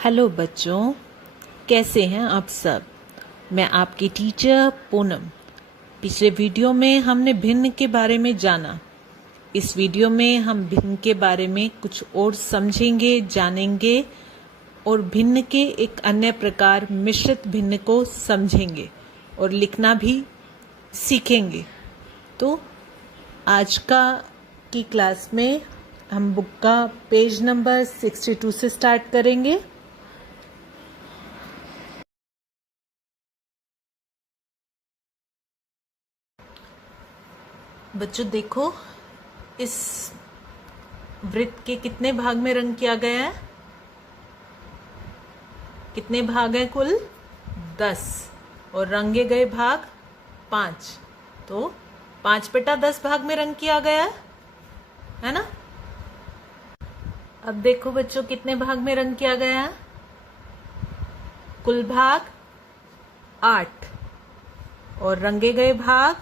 Hello बच्चों, कैसे हैं आप सब। मैं आपकी टीचर पूनम। पिछले वीडियो में हमने भिन्न के बारे में जाना। इस वीडियो में हम भिन्न के बारे में कुछ और समझेंगे, जानेंगे और भिन्न के एक अन्य प्रकार मिश्रित भिन्न को समझेंगे और लिखना भी सीखेंगे। तो आज की क्लास में हम बुक का पेज नंबर 62 से स्टार्ट करेंगे। बच्चों देखो, इस वृत्त के कितने भाग में रंग किया गया है। कितने भाग हैं कुल? 10 और रंगे गए भाग 5। तो 5/10 भाग में रंग किया गया है ना। अब देखो बच्चों, कितने भाग में रंग किया गया है। कुल भाग 8 और रंगे गए भाग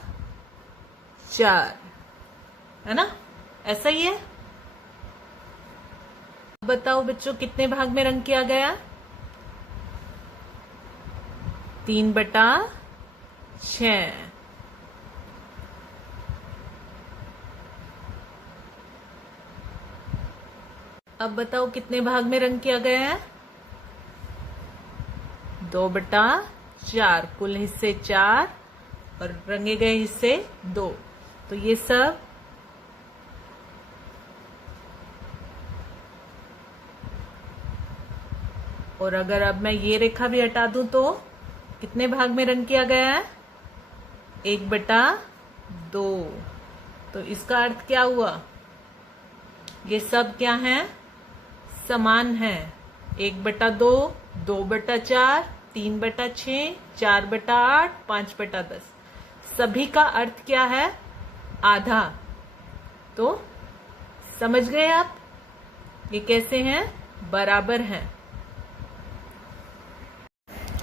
4, है ना। ऐसा ही है। बताओ बच्चों, कितने भाग में रंग किया गया? 3/6। अब बताओ कितने भाग में रंग किया गया है? 2/4। कुल हिस्से 4 और रंगे गए हिस्से 2। तो ये सब और अगर अब मैं ये रेखा भी हटा दूं तो कितने भाग में रंग किया गया है? 1/2। तो इसका अर्थ क्या हुआ? ये सब क्या है? समान है। 1/2, 2/4, 3/6, 4/8, 5/10। सभी का अर्थ क्या है? आधा। तो समझ गए आप ये कैसे हैं? बराबर हैं।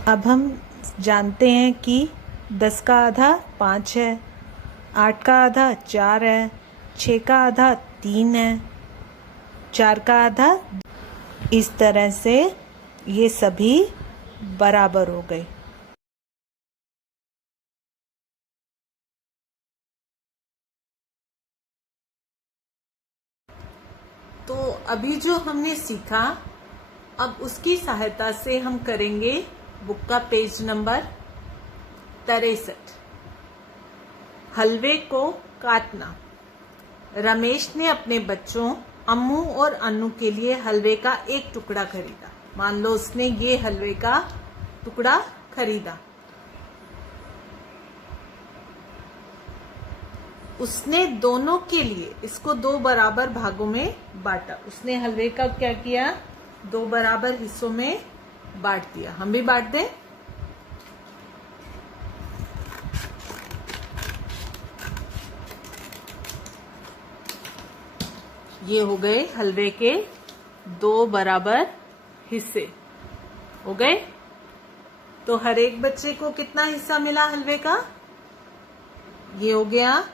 अब हम जानते हैं कि 10 का आधा 5 है, 8 का आधा 4 है, 6 का आधा 3 है, 4 का आधा। इस तरह से ये सभी बराबर हो गए। तो अभी जो हमने सीखा, अब उसकी सहायता से हम करेंगे बुक का पेज नंबर 63। हलवे को काटना। रमेश ने अपने बच्चों अम्मू और अन्नू के लिए हलवे का एक टुकड़ा खरीदा। मान लो उसने ये हलवे का टुकड़ा खरीदा। उसने दोनों के लिए इसको 2 बराबर भागों में बांटा। उसने हलवे का क्या किया? 2 बराबर हिस्सों में बांट दिया। हम भी बांट दें। ये हो गए हलवे के 2 बराबर हिस्से हो गए। तो हर एक बच्चे को कितना हिस्सा मिला हलवे का? ये हो गया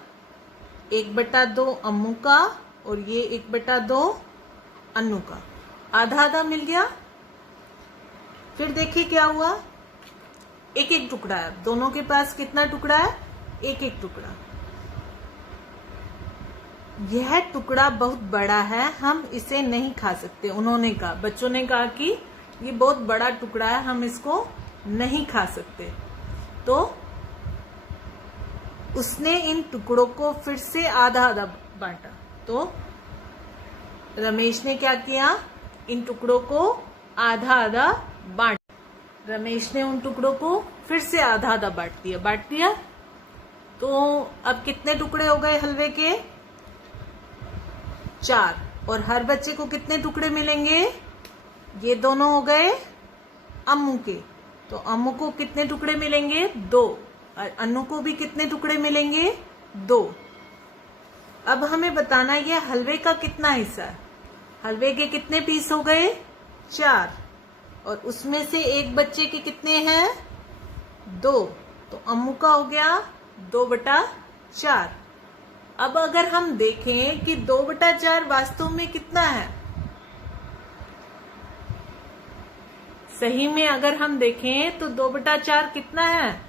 1/2 अम्मू का और ये 1/2 अन्नू का। आधा आधा मिल गया। फिर देखिए क्या हुआ। एक एक टुकड़ा है। दोनों के पास कितना टुकड़ा है? एक एक टुकड़ा। यह टुकड़ा बहुत बड़ा है, हम इसे नहीं खा सकते। उन्होंने कहा, बच्चों ने कहा कि ये बहुत बड़ा टुकड़ा है, हम इसको नहीं खा सकते। तो उसने इन टुकड़ों को फिर से आधा आधा बांटा। तो रमेश ने क्या किया? इन टुकड़ों को आधा आधा बांट। रमेश ने उन टुकड़ों को फिर से आधा आधा बांट दिया। तो अब कितने टुकड़े हो गए हलवे के? 4। और हर बच्चे को कितने टुकड़े मिलेंगे? ये दोनों हो गए अम्मू के। तो अम्मू को कितने टुकड़े मिलेंगे? 2। और अन्नू को भी कितने टुकड़े मिलेंगे? 2। अब हमें बताना ये हलवे का कितना हिस्सा है। हलवे के कितने पीस हो गए? 4। और उसमें से एक बच्चे के कितने हैं? 2। तो अम्मू का हो गया 2/4। अब अगर हम देखें कि 2/4 वास्तव में कितना है, सही में अगर हम देखें तो 2/4 कितना है?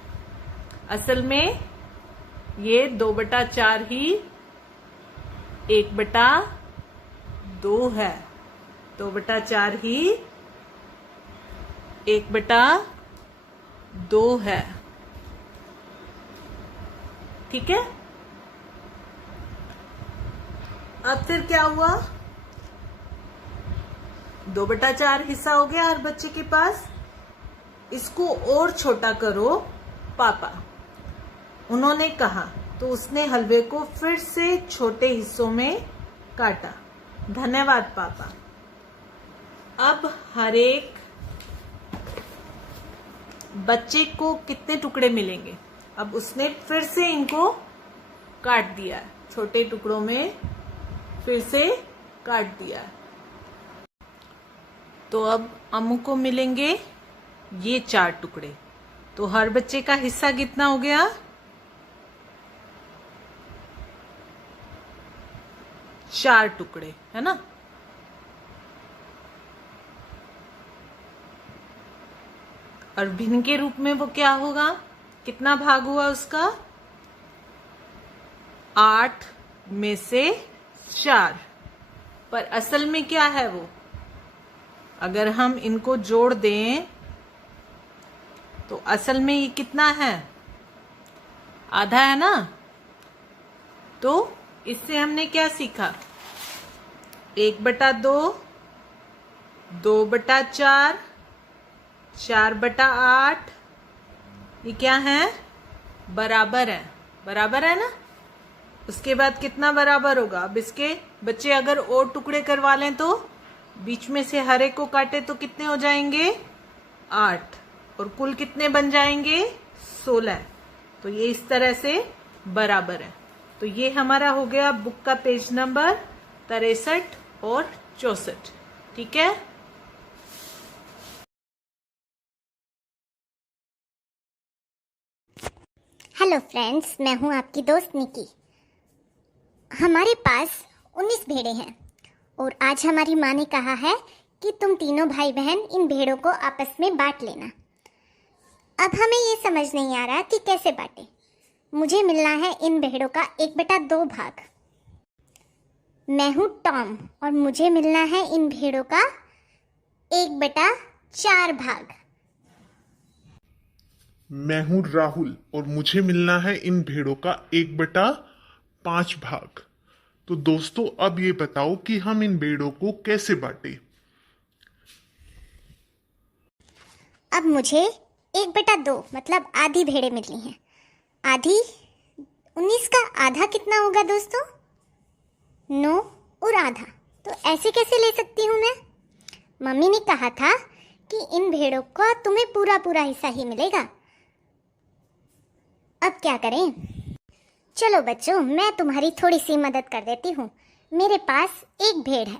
असल में ये 2/4 ही 1/2 है। 2/4 ही 1/2 है। ठीक है। अब फिर क्या हुआ? 2/4 हिस्सा हो गया हर बच्चे के पास। इसको और छोटा करो पापा, उन्होंने कहा। तो उसने हलवे को फिर से छोटे हिस्सों में काटा। धन्यवाद पापा। अब हर एक बच्चे को कितने टुकड़े मिलेंगे? अब उसने फिर से इनको काट दिया, छोटे टुकड़ों में फिर से काट दिया। तो अब अम्मू को मिलेंगे ये 4 टुकड़े। तो हर बच्चे का हिस्सा कितना हो गया? 4 टुकड़े, है ना। और भिन्न के रूप में वो क्या होगा? कितना भाग हुआ उसका? 8 में से 4। पर असल में क्या है वो? अगर हम इनको जोड़ दें तो असल में ये कितना है? आधा है ना। तो इससे हमने क्या सीखा? 1/2, 2/4, 4/8 ये क्या है? बराबर है। बराबर है ना। उसके बाद कितना बराबर होगा? अब इसके बच्चे अगर और टुकड़े करवा लें तो बीच में से हर एक को काटे तो कितने हो जाएंगे? 8। और कुल कितने बन जाएंगे? 16। तो ये इस तरह से बराबर है। तो ये हमारा हो गया बुक का पेज नंबर 63 और 64। ठीक है। हेलो फ्रेंड्स, मैं हूं आपकी दोस्त निकी। हमारे पास 19 भेड़े हैं और आज हमारी माँ ने कहा है कि तुम तीनों भाई बहन इन भेड़ों को आपस में बांट लेना। अब हमें ये समझ नहीं आ रहा कि कैसे बांटे। मुझे मिलना है इन भेड़ों का 1/2 भाग। मैं हूँ टॉम और मुझे मिलना है इन भेड़ों का 1/4 भाग। मैं हूं राहुल और मुझे मिलना है इन भेड़ों का 1/5 भाग। तो दोस्तों, अब ये बताओ कि हम इन भेड़ों को कैसे बांटे। अब मुझे 1/2 मतलब आधी भेड़ें मिलनी है। आधी 19 का आधा कितना होगा दोस्तों? 9 और आधा। तो ऐसे कैसे ले सकती हूँ मैं? मम्मी ने कहा था कि इन भेड़ों का तुम्हें पूरा पूरा हिस्सा ही मिलेगा। अब क्या करें? चलो बच्चों, मैं तुम्हारी थोड़ी सी मदद कर देती हूँ। मेरे पास एक भेड़ है।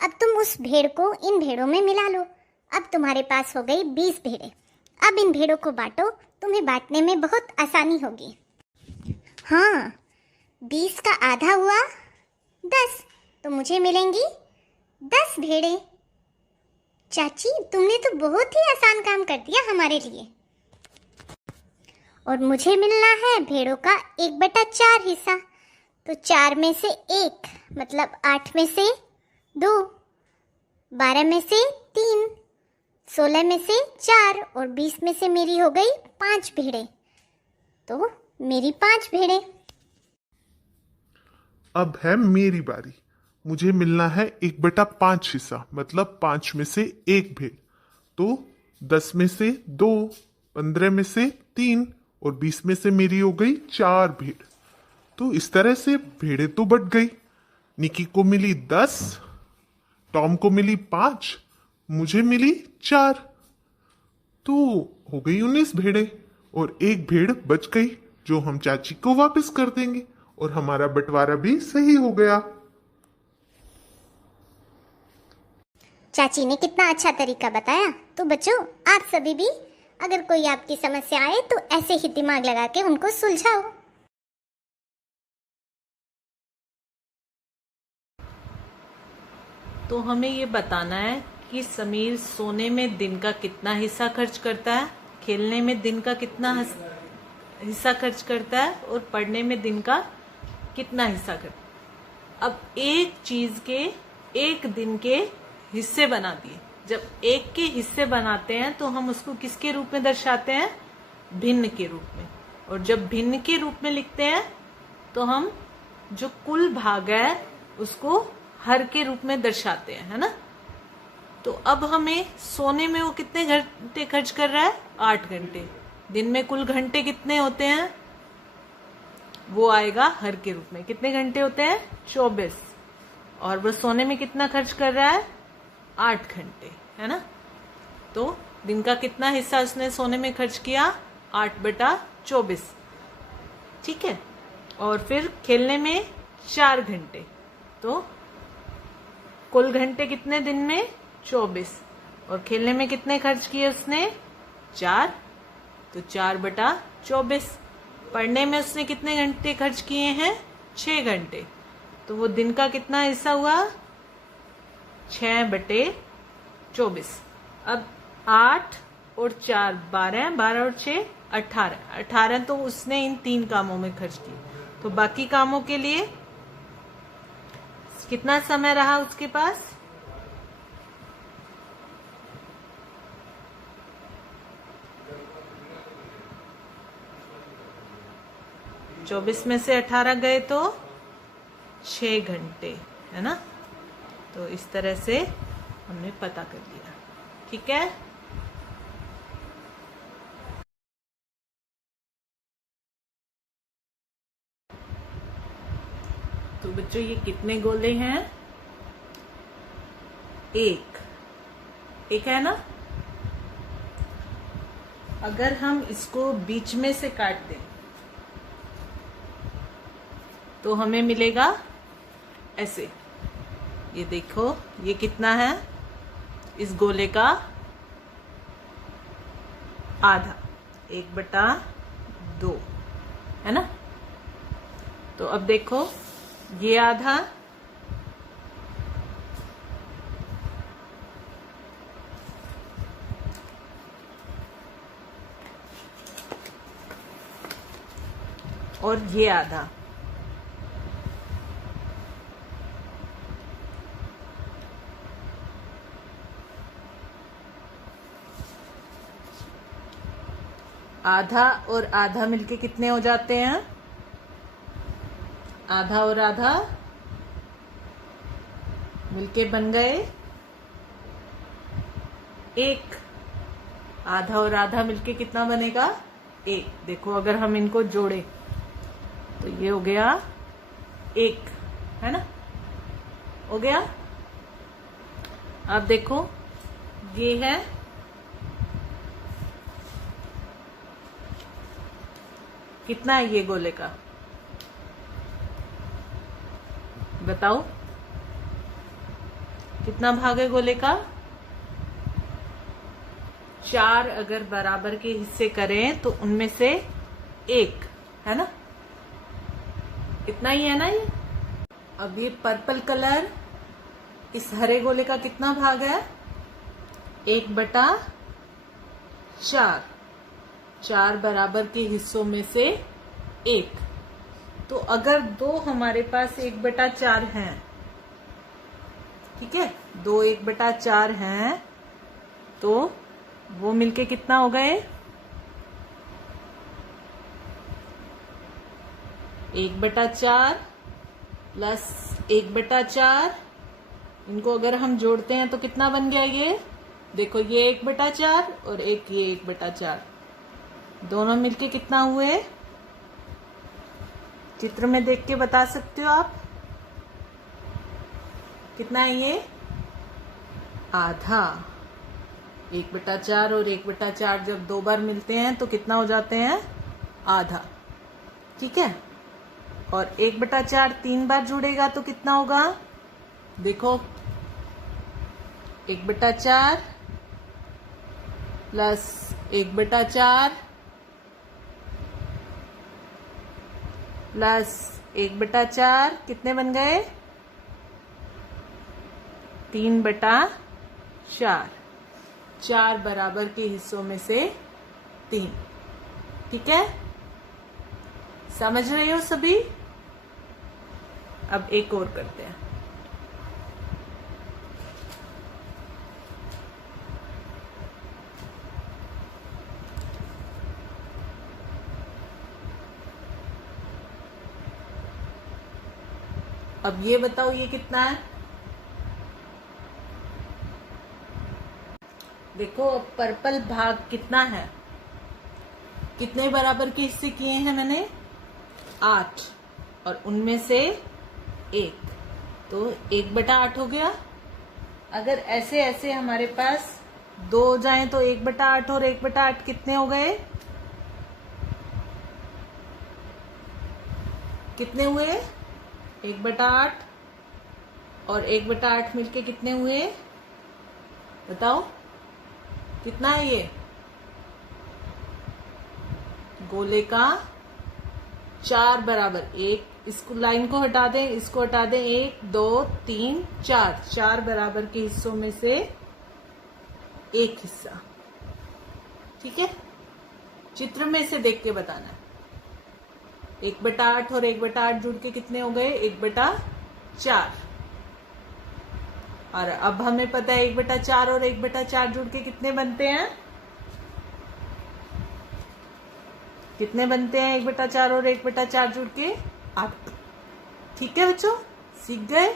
अब तुम उस भेड़ को इन भेड़ों में मिला लो। अब तुम्हारे पास हो गई 20 भेड़ें। अब इन भेड़ों को बांटो, तुम्हें बांटने में बहुत आसानी होगी। हाँ, 20 का आधा हुआ 10, तो मुझे मिलेंगी 10 भेड़ें। चाची, तुमने तो बहुत ही आसान काम कर दिया हमारे लिए। और मुझे मिलना है भेड़ों का 1/4 हिस्सा। तो 4 में से 1 मतलब 8 में से 2, 12 में से 3, 16 में से 4 और 20 में से मेरी हो गई 5 भेड़ें। तो मेरी 5 भेड़ें। अब है मेरी बारी। मुझे मिलना है 1/5 हिस्सा मतलब 5 में से 1 भेड़। तो 10 में से 2, 15 में से 3 और 20 में से मेरी हो गई 4 भेड़। तो इस तरह से भेड़ें तो बट गई। निकी को मिली 10, टॉम को मिली 5, मुझे मिली 4। तो हो गई 19 भेड़ें और एक भेड़ बच गई जो हम चाची को वापस कर देंगे और हमारा बंटवारा भी सही हो गया। चाची ने कितना अच्छा तरीका बताया। तो बच्चों, आप सभी भी अगर कोई आपकी समस्या आए तो ऐसे ही दिमाग लगा के उनको सुलझाओ। तो हमें ये बताना है कि समीर सोने में दिन का कितना हिस्सा खर्च करता है, खेलने में दिन का कितना हिस्सा खर्च करता है और पढ़ने में दिन का कितना हिस्सा करता है। अब एक चीज के एक दिन के हिस्से बना दिए। जब एक के हिस्से बनाते हैं तो हम उसको किसके रूप में दर्शाते हैं? भिन्न के रूप में। और जब भिन्न के रूप में लिखते हैं तो हम जो कुल भाग है उसको हर के रूप में दर्शाते हैं, है ना। तो अब हमें सोने में वो कितने घंटे खर्च कर रहा है? 8 घंटे। दिन में कुल घंटे कितने होते हैं? वो आएगा हर के रूप में। कितने घंटे होते हैं? 24। और वो सोने में कितना खर्च कर रहा है? 8 घंटे, है ना। तो दिन का कितना हिस्सा उसने सोने में खर्च किया? 8/24। ठीक है। और फिर खेलने में 4 घंटे। तो कुल घंटे कितने दिन में? 24। और खेलने में कितने खर्च किए उसने? 4। तो 4/24। पढ़ने में उसने कितने घंटे खर्च किए हैं? 6 घंटे। तो वो दिन का कितना हिस्सा हुआ? 6/24। अब 8 और 4 12, 12 और 6 18। 18 तो उसने इन 3 कामों में खर्च किए। तो बाकी कामों के लिए कितना समय रहा उसके पास? चौबीस में से 18 गए तो 6 घंटे, है ना। तो इस तरह से हमने पता कर लिया। ठीक है। तो बच्चों ये कितने गोले हैं? एक है ना। अगर हम इसको बीच में से काट दें तो हमें मिलेगा ऐसे। ये देखो ये कितना है? इस गोले का आधा, 1/2, है ना। तो अब देखो ये आधा, और ये आधा। आधा और आधा मिलके कितने हो जाते हैं? आधा और आधा मिलके बन गए 1। आधा और आधा मिलके कितना बनेगा? 1। देखो अगर हम इनको जोड़े तो ये हो गया 1, है ना। हो गया। अब देखो ये है कितना है ये गोले का? बताओ कितना भाग है गोले का? 4 अगर बराबर के हिस्से करें तो उनमें से 1, है ना। इतना ही है ना ये। अब ये पर्पल कलर, इस हरे गोले का कितना भाग है? 1/4। 4 बराबर के हिस्सों में से 1। तो अगर 2 हमारे पास 1/4 हैं, ठीक है, 2 1/4 हैं, तो वो मिलके कितना हो गए? 1/4 प्लस 1/4। इनको अगर हम जोड़ते हैं तो कितना बन गया ये? देखो ये 1/4 और एक ये 1/4, दोनों मिलके कितना हुए? चित्र में देख के बता सकते हो आप कितना है ये? आधा। 1/4 और 1/4 जब 2 बार मिलते हैं तो कितना हो जाते हैं? आधा। ठीक है। और 1/4 3 बार जुड़ेगा तो कितना होगा? देखो 1/4 प्लस 1/4 प्लस 1/4 कितने बन गए? 3/4। 4, 4 बराबर के हिस्सों में से 3। ठीक है, समझ रहे हो सभी? अब एक और करते हैं। अब ये बताओ ये कितना है? देखो पर्पल भाग कितना है, कितने बराबर के हिस्से किए हैं मैंने? 8, और उनमें से 1, तो 1/8 हो गया। अगर ऐसे ऐसे हमारे पास 2 हो जाएं तो 1/8 और 1/8 कितने हो गए? कितने हुए? 1/8 और 1/8 मिलके कितने हुए? बताओ कितना है ये? गोले का 4 बराबर। एक इसको लाइन को हटा दें, इसको हटा दें। 1 2 3 4, 4 बराबर के हिस्सों में से एक हिस्सा। ठीक है, चित्र में से देख के बताना है। 1/8 और 1/8 जुड़ के कितने हो गए? 1/4। और अब हमें पता है 1/4 और 1/4 जुड़ के कितने बनते हैं? कितने बनते हैं 1/4 और 1/4 जुड़ के? 8। ठीक है बच्चों, सीख गए?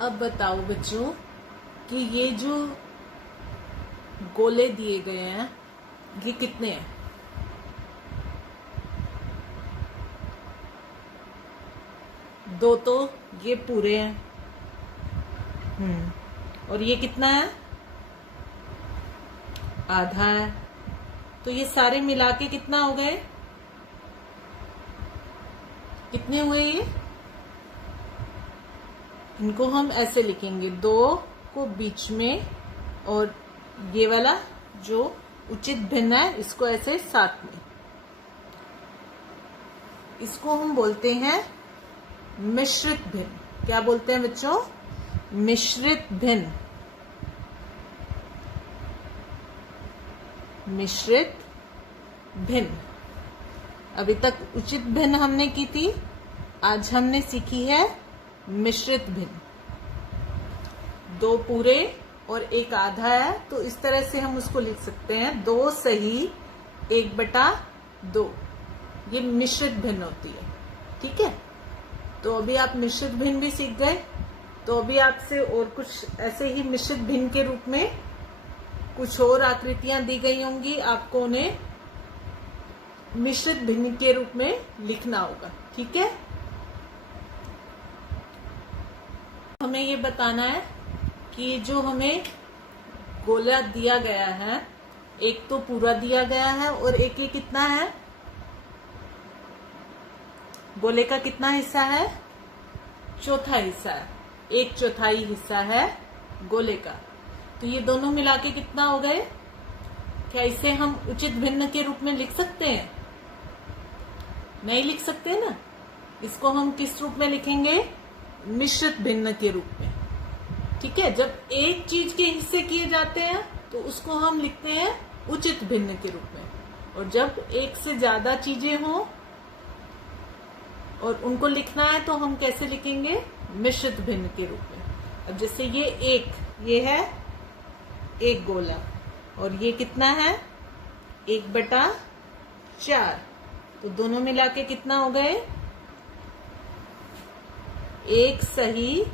अब बताओ बच्चों कि ये जो गोले दिए गए हैं ये कितने हैं? दो तो ये पूरे हैं। और ये कितना है? आधा है। तो ये सारे मिला के कितना हो गए? कितने हुए ये? इनको हम ऐसे लिखेंगे, 2 को बीच में और ये वाला जो उचित भिन्न है इसको ऐसे साथ में। इसको हम बोलते हैं मिश्रित भिन्न। क्या बोलते हैं बच्चों? मिश्रित भिन्न। मिश्रित भिन्न। अभी तक उचित भिन्न हमने की थी, आज हमने सीखी है मिश्रित भिन्न। 2 पूरे और 1 आधा है, तो इस तरह से हम उसको लिख सकते हैं 2 सही 1/2। ये मिश्रित भिन्न होती है। ठीक है, तो अभी आप मिश्रित भिन्न भी सीख गए। तो अभी आपसे और कुछ ऐसे ही मिश्रित भिन्न के रूप में कुछ और आकृतियां दी गई होंगी, आपको उन्हें मिश्रित भिन्न के रूप में लिखना होगा। ठीक है, हमें ये बताना है कि जो हमें गोला दिया गया है, एक तो पूरा दिया गया है और एक ये कितना है? गोले का कितना हिस्सा है? चौथा हिस्सा है। 1/4 हिस्सा है गोले का। तो ये दोनों मिला के कितना हो गए? क्या इसे हम उचित भिन्न के रूप में लिख सकते हैं? नहीं लिख सकते ना। इसको हम किस रूप में लिखेंगे? मिश्रित भिन्न के रूप में। ठीक है, जब एक चीज के हिस्से किए जाते हैं तो उसको हम लिखते हैं उचित भिन्न के रूप में। और जब एक से ज्यादा चीजें हों और उनको लिखना है तो हम कैसे लिखेंगे? मिश्रित भिन्न के रूप में। अब जैसे ये है एक गोला और ये कितना है? 1/4। तो दोनों मिला के कितना हो गए? 1 सही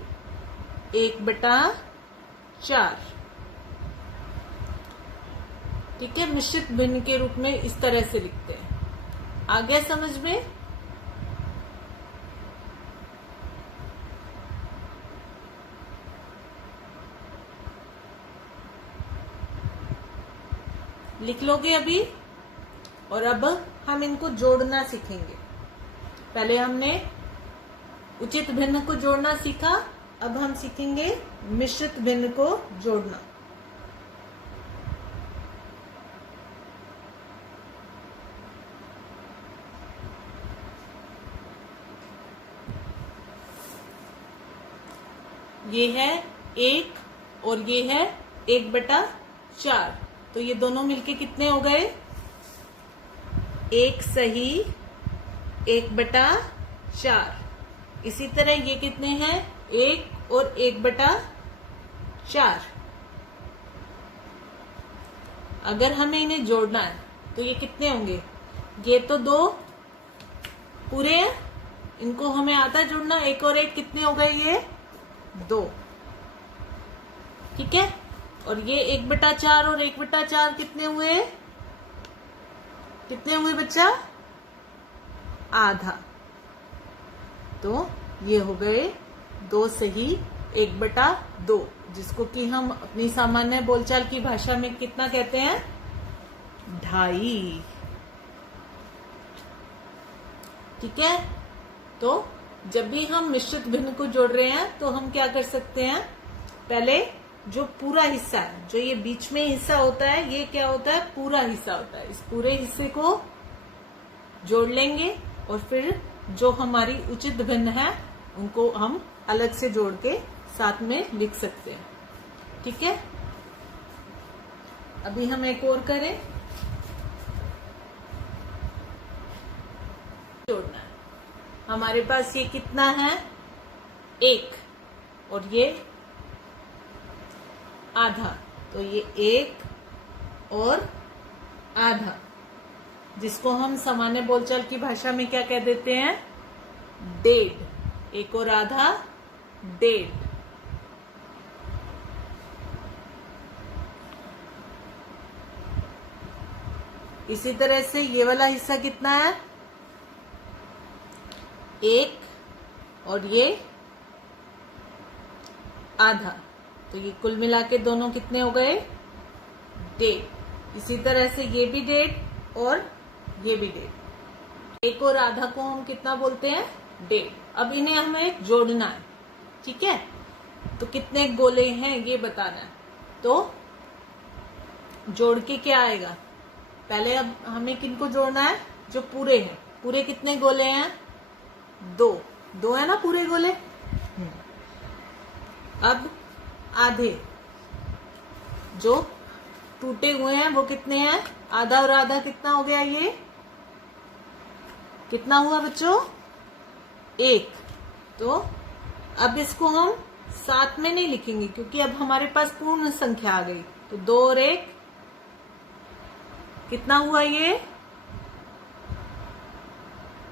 1/4। ठीक है, मिश्रित भिन्न के रूप में इस तरह से लिखते हैं। आ गया समझ में? लिख लोगे अभी? और अब हम इनको जोड़ना सीखेंगे। पहले हमने उचित भिन्न को जोड़ना सीखा, अब हम सीखेंगे मिश्रित भिन्न को जोड़ना। ये है 1 और ये है 1/4। तो ये दोनों मिलके कितने हो गए? 1 सही 1/4। इसी तरह ये कितने हैं? 1 और 1/4। अगर हमें इन्हें जोड़ना है तो ये कितने होंगे? ये तो 2 पूरे हैं, इनको हमें आता है जोड़ना। 1 और 1 कितने हो गए? ये 2। ठीक है। और ये 1/4 और 1/4 कितने हुए? कितने हुए बच्चा? आधा। तो ये हो गए 2 सही 1/2, जिसको कि हम अपनी सामान्य बोलचाल की भाषा में कितना कहते हैं? 2.5। ठीक है। तो जब भी हम मिश्रित भिन्न को जोड़ रहे हैं तो हम क्या कर सकते हैं? पहले जो पूरा हिस्सा है, जो ये बीच में हिस्सा होता है, ये क्या होता है? पूरा हिस्सा होता है। इस पूरे हिस्से को जोड़ लेंगे और फिर जो हमारी उचित भिन्न है उनको हम अलग से जोड़ के साथ में लिख सकते हैं। ठीक है। अभी हम एक और करें। जोड़ना है। हमारे पास ये कितना है? 1 और ये आधा। तो ये 1 और आधा, जिसको हम सामान्य बोलचाल की भाषा में क्या कह देते हैं? 1.5। 1 और आधा 1.5। इसी तरह से ये वाला हिस्सा कितना है? 1 और ये आधा। तो ये कुल मिला के दोनों कितने हो गए? 1.5। इसी तरह से ये भी 1.5 और ये भी 1.5। 1 और आधा को हम कितना बोलते हैं? 1.5। अब इन्हें हमें जोड़ना है। ठीक है। तो कितने गोले हैं ये बताना है। तो जोड़ के क्या आएगा? पहले अब हमें किनको जोड़ना है? जो पूरे हैं। पूरे कितने गोले हैं? 2 है ना पूरे गोले। अब आधे जो टूटे हुए हैं वो कितने हैं? आधा और आधा कितना हो गया? ये कितना हुआ बच्चों? 1। तो अब इसको हम साथ में नहीं लिखेंगे क्योंकि अब हमारे पास पूर्ण संख्या आ गई। तो 2 और 1 कितना हुआ? ये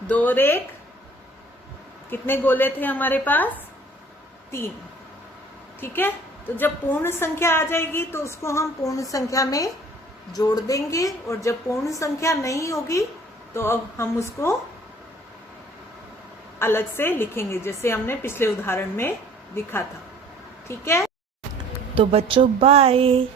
2 और 1 कितने गोले थे हमारे पास? 3। ठीक है। तो जब पूर्ण संख्या आ जाएगी तो उसको हम पूर्ण संख्या में जोड़ देंगे, और जब पूर्ण संख्या नहीं होगी तो अब हम उसको अलग से लिखेंगे, जैसे हमने पिछले उदाहरण में लिखा था। ठीक है। तो बच्चों बाय।